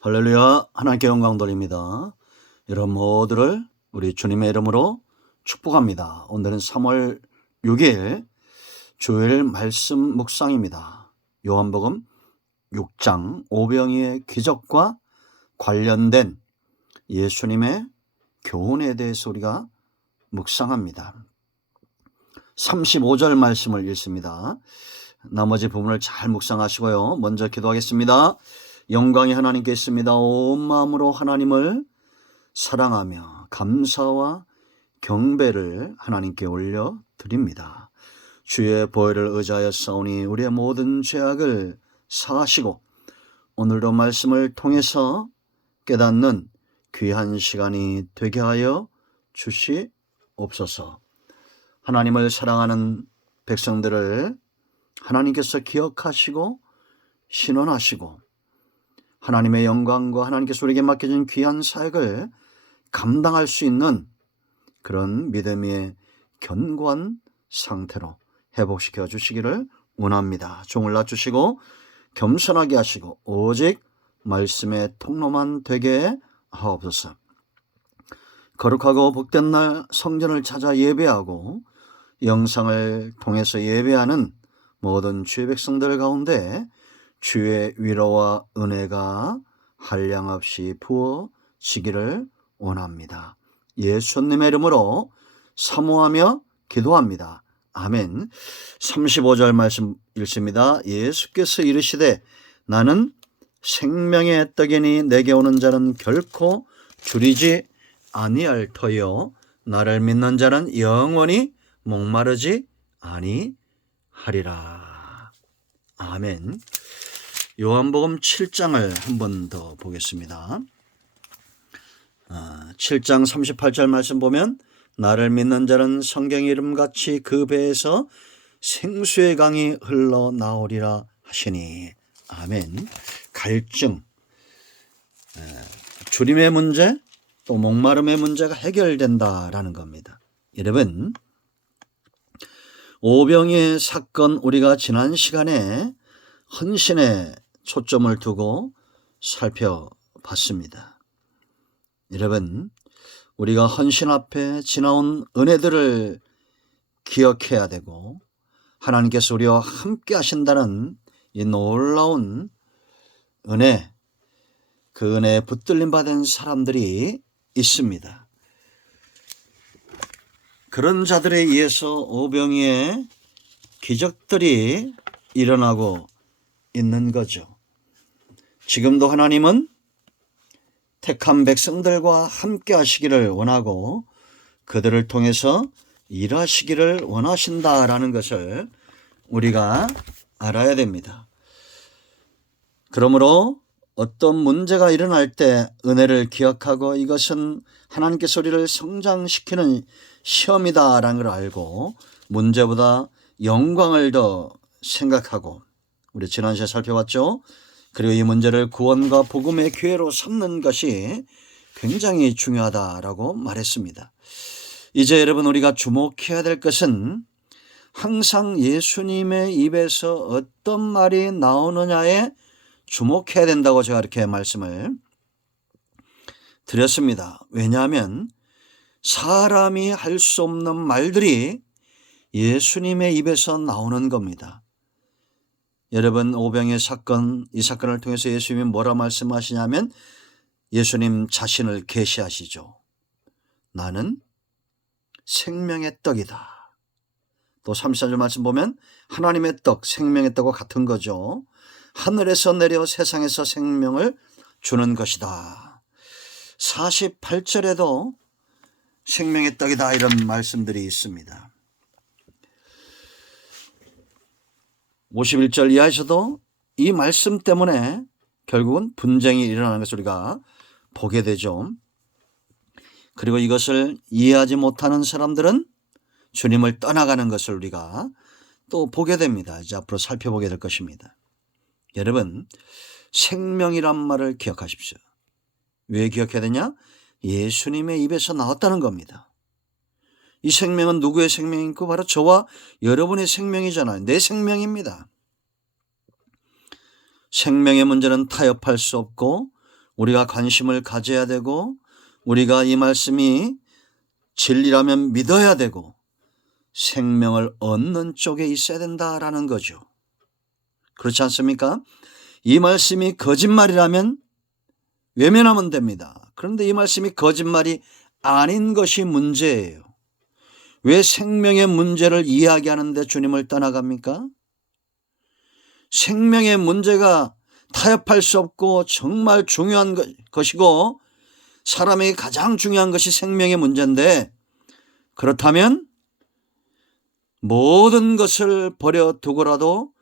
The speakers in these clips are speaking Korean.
할렐루야. 하나님께 영광 돌립니다. 여러분 모두를 우리 주님의 이름으로 축복합니다. 오늘은 3월 6일 주일 말씀 묵상입니다. 요한복음 6장 오병이의 기적과 관련된 예수님의 교훈에 대해서 우리가 묵상합니다. 35절 말씀을 읽습니다. 나머지 부분을 잘 묵상하시고요. 먼저 기도하겠습니다. 영광이 하나님께 있습니다. 온 마음으로 하나님을 사랑하며 감사와 경배를 하나님께 올려드립니다. 주의 보혈을 의지하여 싸우니 우리의 모든 죄악을 사하시고 오늘도 말씀을 통해서 깨닫는 귀한 시간이 되게 하여 주시옵소서. 하나님을 사랑하는 백성들을 하나님께서 기억하시고 신원하시고 하나님의 영광과 하나님께서 우리에게 맡겨진 귀한 사역을 감당할 수 있는 그런 믿음의 견고한 상태로 회복시켜 주시기를 원합니다. 종을 낮추시고 겸손하게 하시고 오직 말씀의 통로만 되게 하옵소서. 거룩하고 복된 날 성전을 찾아 예배하고 영상을 통해서 예배하는 모든 주의 백성들 가운데 주의 위로와 은혜가 한량없이 부어지기를 원합니다. 예수님의 이름으로 사모하며 기도합니다. 아멘. 35절 말씀 읽습니다. 예수께서 이르시되 나는 생명의 떡이니 내게 오는 자는 결코 줄이지 아니할 터요 나를 믿는 자는 영원히 목마르지 아니하리라. 아멘. 요한복음 7장을 한 번 더 보겠습니다. 7장 38절 말씀 보면 나를 믿는 자는 성경의 이름같이 그 배에서 생수의 강이 흘러나오리라 하시니. 아멘. 갈증, 주림의 문제, 또 목마름의 문제가 해결된다라는 겁니다. 여러분, 오병이의 사건 우리가 지난 시간에 헌신에 초점을 두고 살펴봤습니다. 여러분, 우리가 헌신 앞에 지나온 은혜들을 기억해야 되고 하나님께서 우리와 함께 하신다는 이 놀라운 은혜, 그 은혜에 붙들림 받은 사람들이 있습니다. 그런 자들에 의해서 오병이의 기적들이 일어나고 있는 거죠. 지금도 하나님은 택한 백성들과 함께 하시기를 원하고 그들을 통해서 일하시기를 원하신다라는 것을 우리가 알아야 됩니다. 그러므로 어떤 문제가 일어날 때 은혜를 기억하고 이것은 하나님께서 우리를 성장시키는 시험이다라는 걸 알고 문제보다 영광을 더 생각하고 우리 지난 시간에 살펴봤죠. 그리고 이 문제를 구원과 복음의 기회로 삼는 것이 굉장히 중요하다라고 말했습니다. 이제 여러분 우리가 주목해야 될 것은 항상 예수님의 입에서 어떤 말이 나오느냐에 주목해야 된다고 제가 이렇게 말씀을 드렸습니다. 왜냐하면 사람이 할 수 없는 말들이 예수님의 입에서 나오는 겁니다. 여러분, 오병의 사건, 이 사건을 통해서 예수님이 뭐라 말씀하시냐면 예수님 자신을 계시하시죠. 나는 생명의 떡이다. 또 34절 말씀 보면 하나님의 떡, 생명의 떡과 같은 거죠. 하늘에서 내려 세상에서 생명을 주는 것이다. 48절에도 생명의 떡이다 이런 말씀들이 있습니다. 51절 이하에서도 이 말씀 때문에 결국은 분쟁이 일어나는 것을 우리가 보게 되죠. 그리고 이것을 이해하지 못하는 사람들은 주님을 떠나가는 것을 우리가 또 보게 됩니다. 이제 앞으로 살펴보게 될 것입니다. 여러분, 생명이란 말을 기억하십시오. 왜 기억해야 되냐? 예수님의 입에서 나왔다는 겁니다. 이 생명은 누구의 생명이고 바로 저와 여러분의 생명이잖아요. 내 생명입니다. 생명의 문제는 타협할 수 없고 우리가 관심을 가져야 되고 우리가 이 말씀이 진리라면 믿어야 되고 생명을 얻는 쪽에 있어야 된다라는 거죠. 그렇지 않습니까? 이 말씀이 거짓말이라면 외면하면 됩니다. 그런데 이 말씀이 거짓말이 아닌 것이 문제예요. 왜 생명의 문제를 이야기하는데 주님을 떠나갑니까? 생명의 문제가 타협할 수 없고 정말 중요한 것이고 사람에게 가장 중요한 것이 생명의 문제인데 그렇다면 모든 것을 버려두고라도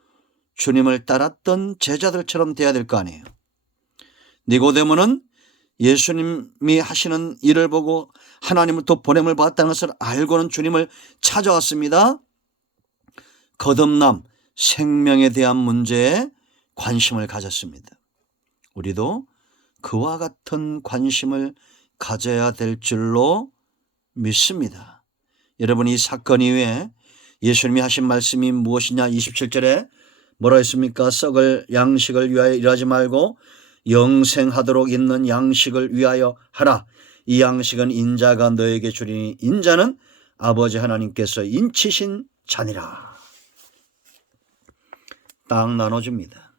주님을 따랐던 제자들처럼 돼야 될 거 아니에요. 니고데모는 예수님이 하시는 일을 보고 하나님으로부터 보냄을 받았다는 것을 알고는 주님을 찾아왔습니다. 거듭남, 생명에 대한 문제에 관심을 가졌습니다. 우리도 그와 같은 관심을 가져야 될 줄로 믿습니다. 여러분, 이 사건 이후에 예수님이 하신 말씀이 무엇이냐? 27절에 뭐라 했습니까? 썩을 양식을 위하여 일하지 말고 영생하도록 있는 양식을 위하여 하라. 이 양식은 인자가 너에게 주리니 인자는 아버지 하나님께서 인치신 자니라. 딱 나눠줍니다.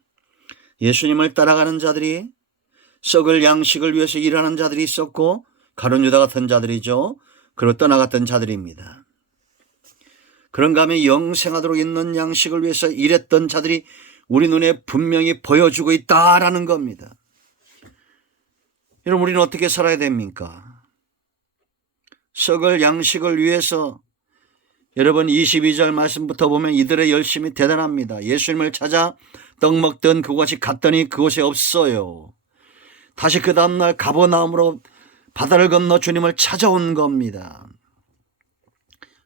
예수님을 따라가는 자들이 썩을 양식을 위해서 일하는 자들이 있었고 가룟 유다 같은 자들이죠. 그리고 떠나갔던 자들입니다. 그런가 하면 영생하도록 있는 양식을 위해서 일했던 자들이 우리 눈에 분명히 보여주고 있다라는 겁니다. 여러분, 우리는 어떻게 살아야 됩니까? 썩을 양식을 위해서 여러분 22절 말씀부터 보면 이들의 열심이 대단합니다. 예수님을 찾아 떡 먹던 그곳이 갔더니 그곳에 없어요. 다시 그 다음날 가버나움으로 바다를 건너 주님을 찾아온 겁니다.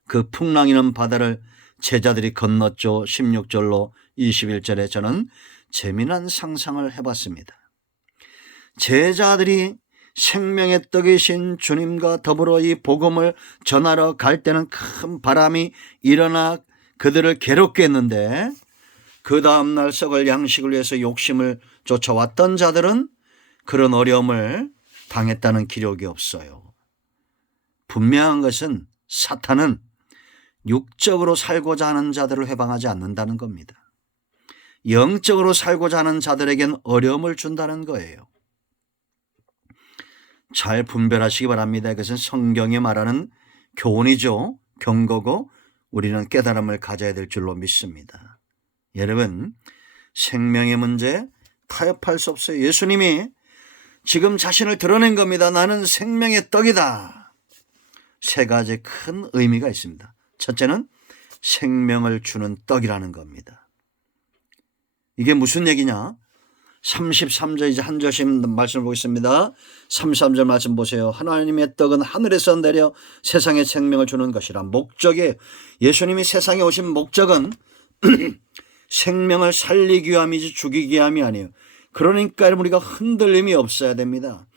그 풍랑이는 바다를 제자들이 건넜죠. 16절로 21절에 저는 재미난 상상을 해봤습니다. 제자들이 생명의 떡이신 주님과 더불어 이 복음을 전하러 갈 때는 큰 바람이 일어나 그들을 괴롭게 했는데 그 다음날 썩을 양식을 위해서 욕심을 쫓아왔던 자들은 그런 어려움을 당했다는 기록이 없어요. 분명한 것은 사탄은 육적으로 살고자 하는 자들을 해방하지 않는다는 겁니다. 영적으로 살고자 하는 자들에겐 어려움을 준다는 거예요. 잘 분별하시기 바랍니다. 이것은 성경에 말하는 교훈이죠. 경고고 우리는 깨달음을 가져야 될 줄로 믿습니다. 여러분, 생명의 문제 타협할 수 없어요. 예수님이 지금 자신을 드러낸 겁니다. 나는 생명의 떡이다. 세 가지 큰 의미가 있습니다. 첫째는 생명을 주는 떡이라는 겁니다. 이게 무슨 얘기냐? 33절 이제 한 절씩 말씀을 보겠습니다. 33절 말씀 보세요. 하나님의 떡은 하늘에서 내려 세상에 생명을 주는 것이라. 목적이에요. 예수님이 세상에 오신 목적은 생명을 살리기 위함이지 죽이기 위함이 아니에요. 그러니까 우리가 흔들림이 없어야 됩니다.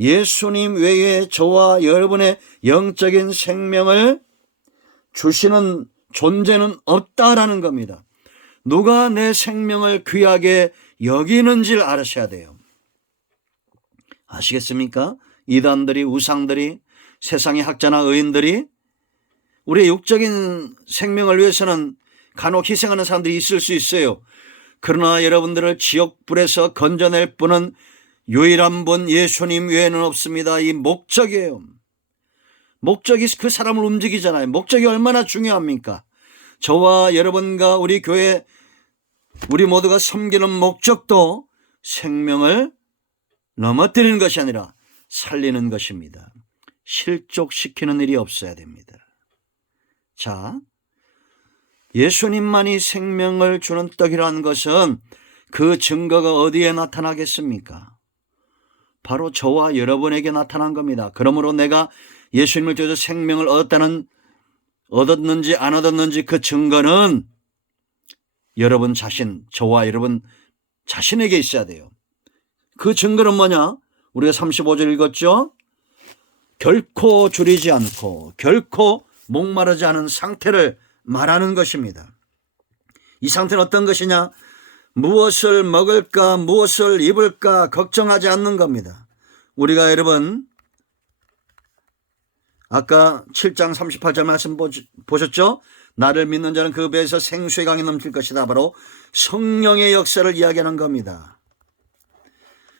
예수님 외에 저와 여러분의 영적인 생명을 주시는 존재는 없다라는 겁니다. 누가 내 생명을 귀하게 여기는지를 알으셔야 돼요. 아시겠습니까? 이단들이, 우상들이, 세상의 학자나 의인들이 우리의 육적인 생명을 위해서는 간혹 희생하는 사람들이 있을 수 있어요. 그러나 여러분들을 지옥불에서 건져낼 분은 유일한 분 예수님 외에는 없습니다. 이 목적이에요. 목적이 그 사람을 움직이잖아요. 목적이 얼마나 중요합니까? 저와 여러분과 우리 교회 우리 모두가 섬기는 목적도 생명을 넘어뜨리는 것이 아니라 살리는 것입니다. 실족시키는 일이 없어야 됩니다. 자, 예수님만이 생명을 주는 떡이라는 것은 그 증거가 어디에 나타나겠습니까? 바로 저와 여러분에게 나타난 겁니다. 그러므로 내가 예수님을 통해서 생명을 얻었는지 안 얻었는지 그 증거는 여러분 자신, 저와 여러분 자신에게 있어야 돼요. 그 증거는 뭐냐? 우리가 35절 읽었죠? 결코 줄이지 않고 결코 목마르지 않은 상태를 말하는 것입니다. 이 상태는 어떤 것이냐? 무엇을 먹을까 무엇을 입을까 걱정하지 않는 겁니다. 우리가 여러분 아까 7장 38절 말씀 보셨죠? 나를 믿는 자는 그 배에서 생수의 강이 넘칠 것이다. 바로 성령의 역사를 이야기하는 겁니다.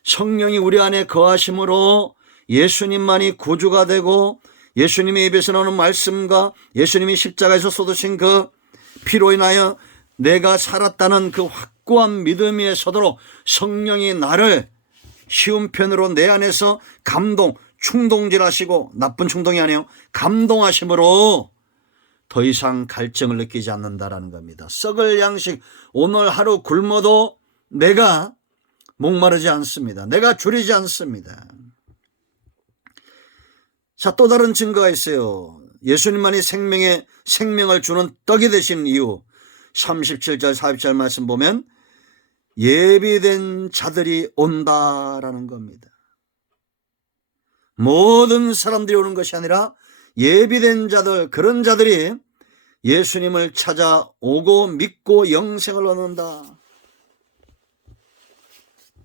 성령이 우리 안에 거하심으로 예수님만이 구주가 되고 예수님의 입에서 나오는 말씀과 예수님이 십자가에서 쏟으신 그 피로 인하여 내가 살았다는 그 확고한 믿음 위에 서도록 성령이 나를 쉬운 편으로 내 안에서 충동질하시고 나쁜 충동이 아니에요. 감동하심으로 더 이상 갈증을 느끼지 않는다라는 겁니다. 썩을 양식 오늘 하루 굶어도 내가 목마르지 않습니다. 내가 줄이지 않습니다. 자, 또 다른 증거가 있어요. 예수님만이 생명을 주는 떡이 되신 이유 37절 40절 말씀 보면 예비된 자들이 온다라는 겁니다. 모든 사람들이 오는 것이 아니라 예비된 자들, 그런 자들이 예수님을 찾아오고 믿고 영생을 얻는다.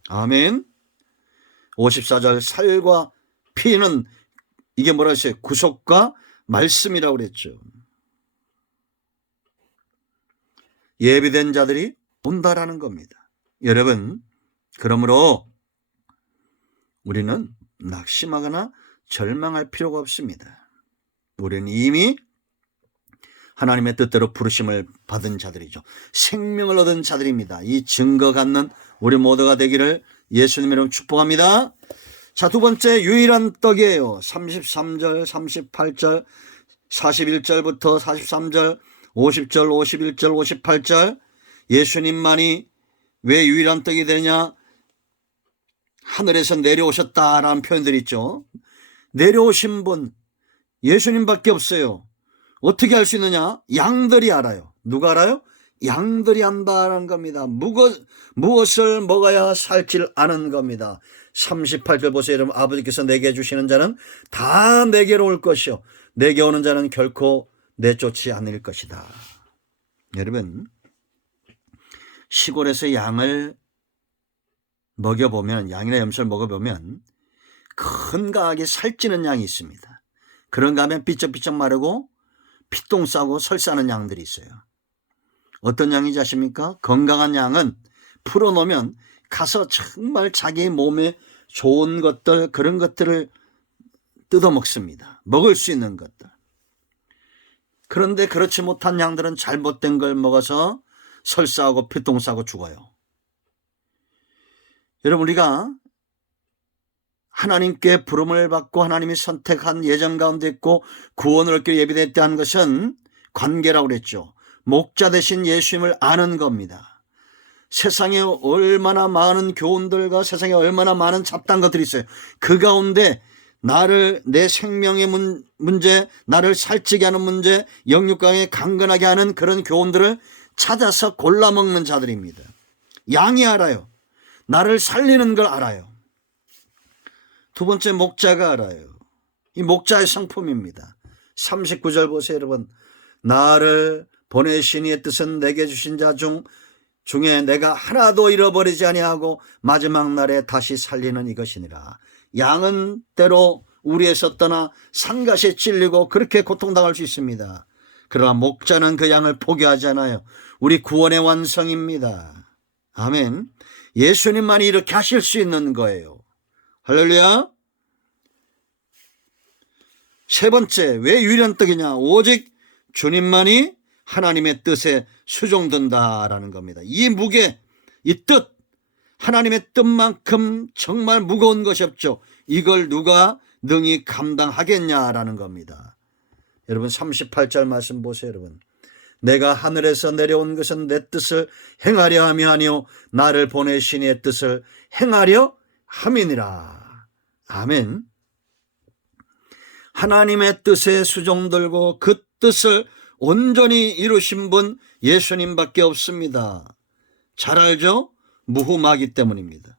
아멘. 54절 살과 피는 이게 뭐라 했어요? 구속과 말씀이라고 그랬죠. 예비된 자들이 온다라는 겁니다. 여러분, 그러므로 우리는 낙심하거나 절망할 필요가 없습니다. 우리는 이미 하나님의 뜻대로 부르심을 받은 자들이죠. 생명을 얻은 자들입니다. 이 증거 갖는 우리 모두가 되기를 예수님 이름으로 축복합니다. 자, 두 번째 유일한 떡이에요. 33절, 38절, 41절부터 43절, 50절, 51절, 58절. 예수님만이 왜 유일한 떡이 되느냐? 하늘에서 내려오셨다라는 표현들이 있죠. 내려오신 분 예수님밖에 없어요. 어떻게 알 수 있느냐? 양들이 알아요. 누가 알아요? 양들이 안다는 겁니다. 무엇을 먹어야 살지를 아는 겁니다. 38절 보세요. 여러분, 아버지께서 내게 주시는 자는 다 내게로 올 것이요 내게 오는 자는 결코 내쫓지 않을 것이다. 여러분, 시골에서 양을 먹여보면, 양이나 염소를 먹어보면 건강하게 살찌는 양이 있습니다. 그런가 하면 삐쩍삐쩍 마르고 피똥 싸고 설사하는 양들이 있어요. 어떤 양인지 아십니까? 건강한 양은 풀어놓으면 가서 정말 자기 몸에 좋은 것들, 그런 것들을 뜯어먹습니다. 먹을 수 있는 것들. 그런데 그렇지 못한 양들은 잘못된 걸 먹어서 설사하고 피똥 싸고 죽어요. 여러분, 우리가 하나님께 부름을 받고 하나님이 선택한 예정 가운데 있고 구원을 얻기 예비됐다 한 것은 관계라고 그랬죠. 목자 되신 예수님을 아는 겁니다. 세상에 얼마나 많은 교훈들과 세상에 얼마나 많은 잡다한 것들이 있어요. 그 가운데 내 생명의 문제, 나를 살찌게 하는 문제, 영육강에 강건하게 하는 그런 교훈들을 찾아서 골라 먹는 자들입니다. 양이 알아요. 나를 살리는 걸 알아요. 두 번째, 목자가 알아요. 이 목자의 성품입니다. 39절 보세요, 여러분. 나를 보내신 이의 뜻은 내게 주신 자 중에 내가 하나도 잃어버리지 아니하고 마지막 날에 다시 살리는 이것이니라. 양은 때로 우리에서 떠나 산갓에 찔리고 그렇게 고통당할 수 있습니다. 그러나 목자는 그 양을 포기하지 않아요. 우리 구원의 완성입니다. 아멘. 예수님만이 이렇게 하실 수 있는 거예요. 할렐루야. 세 번째, 왜 유일한 떡이냐? 오직 주님만이 하나님의 뜻에 수종된다라는 겁니다. 이 무게, 이 뜻, 하나님의 뜻만큼 정말 무거운 것이 없죠. 이걸 누가 능히 감당하겠냐라는 겁니다. 여러분, 38절 말씀 보세요. 여러분, 내가 하늘에서 내려온 것은 내 뜻을 행하려 함이 아니요 나를 보내신 이의 뜻을 행하려 함이니라. 아멘. 하나님의 뜻에 수종들고 그 뜻을 온전히 이루신 분 예수님밖에 없습니다. 잘 알죠? 무흠하기 때문입니다.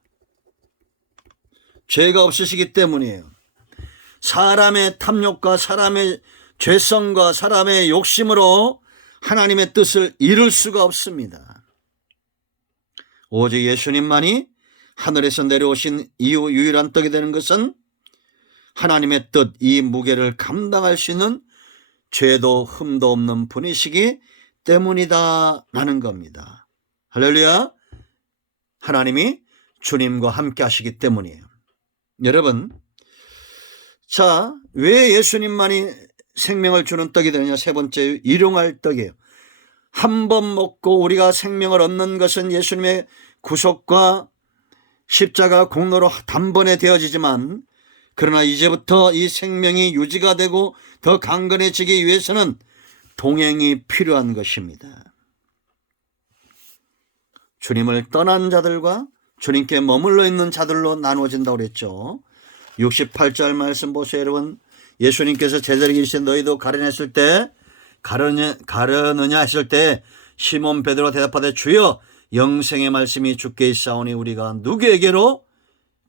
죄가 없으시기 때문이에요. 사람의 탐욕과 사람의 죄성과 사람의 욕심으로 하나님의 뜻을 이룰 수가 없습니다. 오직 예수님만이 하늘에서 내려오신 이후 유일한 떡이 되는 것은 하나님의 뜻, 이 무게를 감당할 수 있는 죄도 흠도 없는 분이시기 때문이다 라는 겁니다. 할렐루야. 하나님이 주님과 함께 하시기 때문이에요. 여러분, 자, 왜 예수님만이 생명을 주는 떡이 되느냐? 세 번째, 일용할 떡이에요. 한 번 먹고 우리가 생명을 얻는 것은 예수님의 구속과 십자가 공로로 단번에 되어지지만, 그러나 이제부터 이 생명이 유지가 되고 더 강건해지기 위해서는 동행이 필요한 것입니다. 주님을 떠난 자들과 주님께 머물러 있는 자들로 나누어진다고 그랬죠. 68절 말씀 보세요, 여러분. 예수님께서 제자에게 이르시되 너희도 가려냈을 때 가려느냐 했을 때 시몬 베드로가 대답하되 주여 영생의 말씀이 주께 있사오니 우리가 누구에게로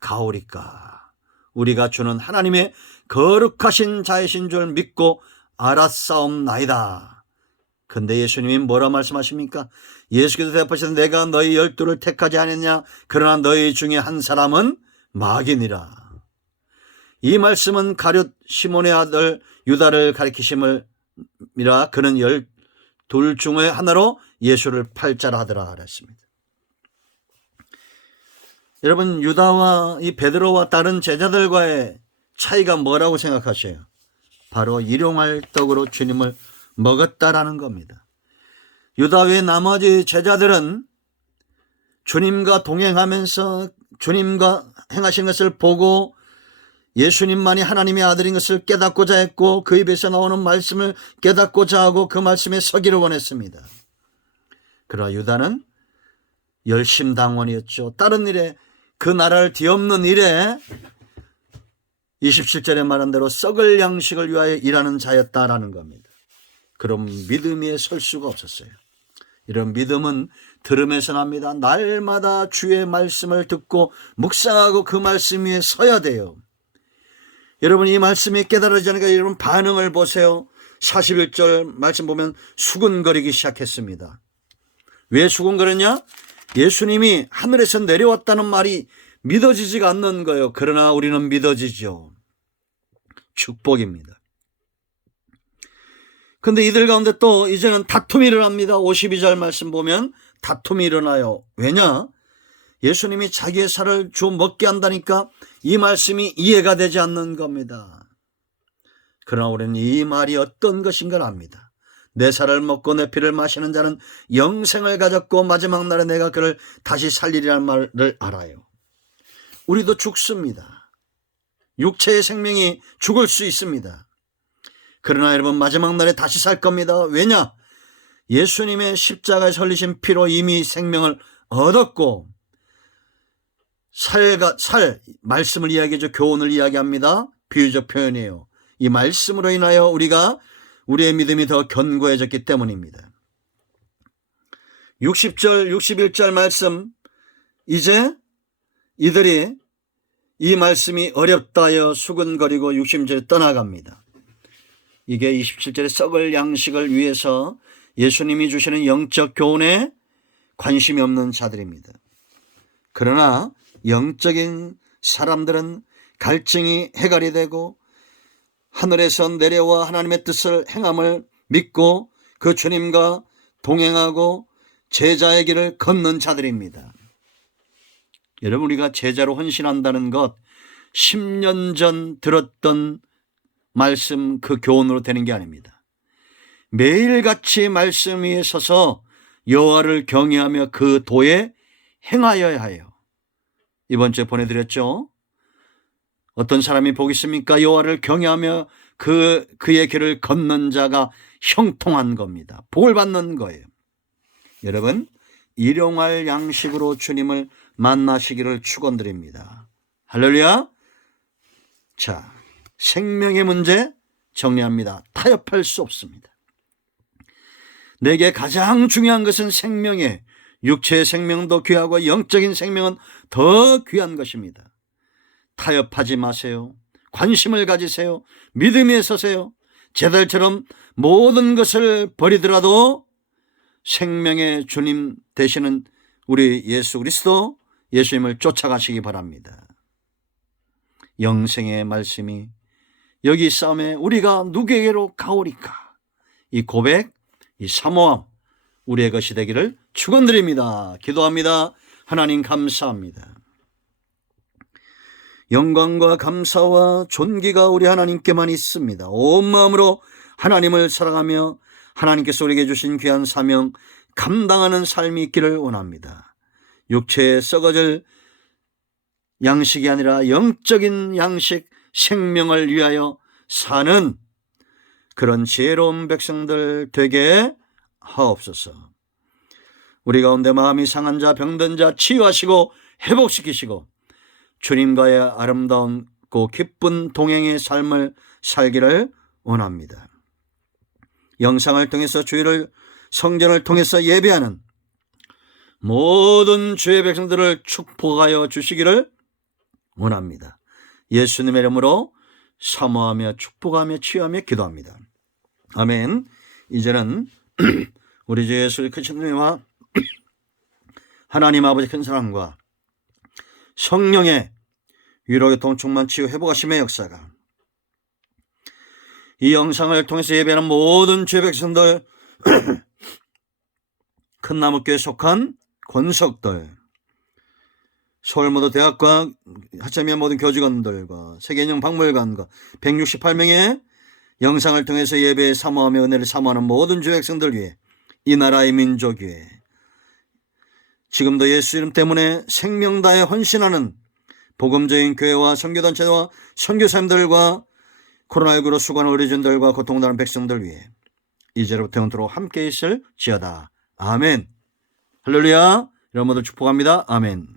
가오리까? 우리가 주는 하나님의 거룩하신 자이신 줄 믿고 알았사옵나이다. 근데 예수님이 뭐라 말씀하십니까? 예수께서 대답하시되 내가 너희 12를 택하지 않았냐? 그러나 너희 중에 한 사람은 마귀니라. 이 말씀은 가룟 시몬의 아들 유다를 가리키심이라. 그는 12 중에 하나로 예수를 팔자라 하더라 그랬습니다. 여러분, 유다와 이 베드로와 다른 제자들과의 차이가 뭐라고 생각하세요? 바로 일용할 떡으로 주님을 먹었다라는 겁니다. 유다 외 나머지 제자들은 주님과 동행하면서 주님과 행하신 것을 보고 예수님만이 하나님의 아들인 것을 깨닫고자 했고 그 입에서 나오는 말씀을 깨닫고자 하고 그 말씀에 서기를 원했습니다. 그러나 유다는 열심당원이었죠. 다른 일에, 그 나라를 뒤엎는 일에 27절에 말한 대로 썩을 양식을 위하여 일하는 자였다라는 겁니다. 그럼 믿음에 설 수가 없었어요. 이런 믿음은 들음에서 납니다. 날마다 주의 말씀을 듣고 묵상하고 그 말씀 위에 서야 돼요. 여러분, 이 말씀이 깨달아지니까 여러분 반응을 보세요. 41절 말씀 보면 수근거리기 시작했습니다. 왜 수근거렸냐? 예수님이 하늘에서 내려왔다는 말이 믿어지지가 않는 거예요. 그러나 우리는 믿어지죠. 축복입니다. 근데 이들 가운데 또 이제는 다툼이 일어납니다. 52절 말씀 보면 다툼이 일어나요. 왜냐? 예수님이 자기의 살을 주 먹게 한다니까 이 말씀이 이해가 되지 않는 겁니다. 그러나 우리는 이 말이 어떤 것인가를 압니다. 내 살을 먹고 내 피를 마시는 자는 영생을 가졌고 마지막 날에 내가 그를 다시 살리리라는 말을 알아요. 우리도 죽습니다. 육체의 생명이 죽을 수 있습니다. 그러나 여러분, 마지막 날에 다시 살 겁니다. 왜냐? 예수님의 십자가에 설리신 피로 이미 생명을 얻었고, 말씀을 이야기하죠. 교훈을 이야기합니다. 비유적 표현이에요. 이 말씀으로 인하여 우리의 믿음이 더 견고해졌기 때문입니다. 60절, 61절 말씀, 이제 이들이 이 말씀이 어렵다 하여 수근거리고 60절에 떠나갑니다. 이게 27절에 썩을 양식을 위해서 예수님이 주시는 영적 교훈에 관심이 없는 자들입니다. 그러나 영적인 사람들은 갈증이 해결이 되고 하늘에서 내려와 하나님의 뜻을 행함을 믿고 그 주님과 동행하고 제자의 길을 걷는 자들입니다. 여러분, 우리가 제자로 헌신한다는 것 10년 전 들었던 말씀, 그 교훈으로 되는 게 아닙니다. 매일같이 말씀 위에 서서 여호와를 경외하며 그 도에 행하여야 해요. 이번 주에 보내드렸죠. 어떤 사람이 복 있습니까? 여호와를 경외하며 그의 길을 걷는 자가 형통한 겁니다. 복을 받는 거예요. 여러분, 일용할 양식으로 주님을 만나시기를 축원드립니다. 할렐루야. 자, 생명의 문제 정리합니다. 타협할 수 없습니다. 내게 가장 중요한 것은 생명에, 육체의 생명도 귀하고 영적인 생명은 더 귀한 것입니다. 타협하지 마세요. 관심을 가지세요. 믿음에 서세요. 제자들처럼 모든 것을 버리더라도 생명의 주님 되시는 우리 예수 그리스도 예수님을 쫓아가시기 바랍니다. 영생의 말씀이 여기 싸움에 우리가 누구에게로 가오리까? 이 고백, 이 사모함 우리의 것이 되기를 축원드립니다. 기도합니다. 하나님 감사합니다. 영광과 감사와 존귀가 우리 하나님께만 있습니다. 온 마음으로 하나님을 사랑하며 하나님께서 우리에게 주신 귀한 사명 감당하는 삶이 있기를 원합니다. 육체에 썩어질 양식이 아니라 영적인 양식, 생명을 위하여 사는 그런 지혜로운 백성들 되게 하옵소서. 우리 가운데 마음이 상한 자, 병든 자 치유하시고 회복시키시고 주님과의 아름다운고 기쁜 동행의 삶을 살기를 원합니다. 영상을 통해서 주일을 성전을 통해서 예배하는 모든 주의 백성들을 축복하여 주시기를 원합니다. 예수님의 이름으로 사모하며 축복하며 치유하며 기도합니다. 아멘. 이제는 우리 주 예수의 크신 은혜와 하나님 아버지 큰 사랑과 성령의 위로 교통 충만 치유 회복하심의 역사가 이 영상을 통해서 예배하는 모든 주의 백성들 큰 나무교에 속한 권석들 서울모도 대학과 하차미의 모든 교직원들과 세계인형 박물관과 168명의 영상을 통해서 예배에 사모하며 은혜를 사모하는 모든 주의 백성들 위해 이 나라의 민족 위에 지금도 예수 이름 때문에 생명 다해 헌신하는 복음적인 교회와 선교단체와 선교사님들과 코로나19로 수고하는 의료진들과 고통당하는 백성들 위해 이제로부터 영원토록 함께 있을 지어다. 아멘. 할렐루야. 여러분 모두 축복합니다. 아멘.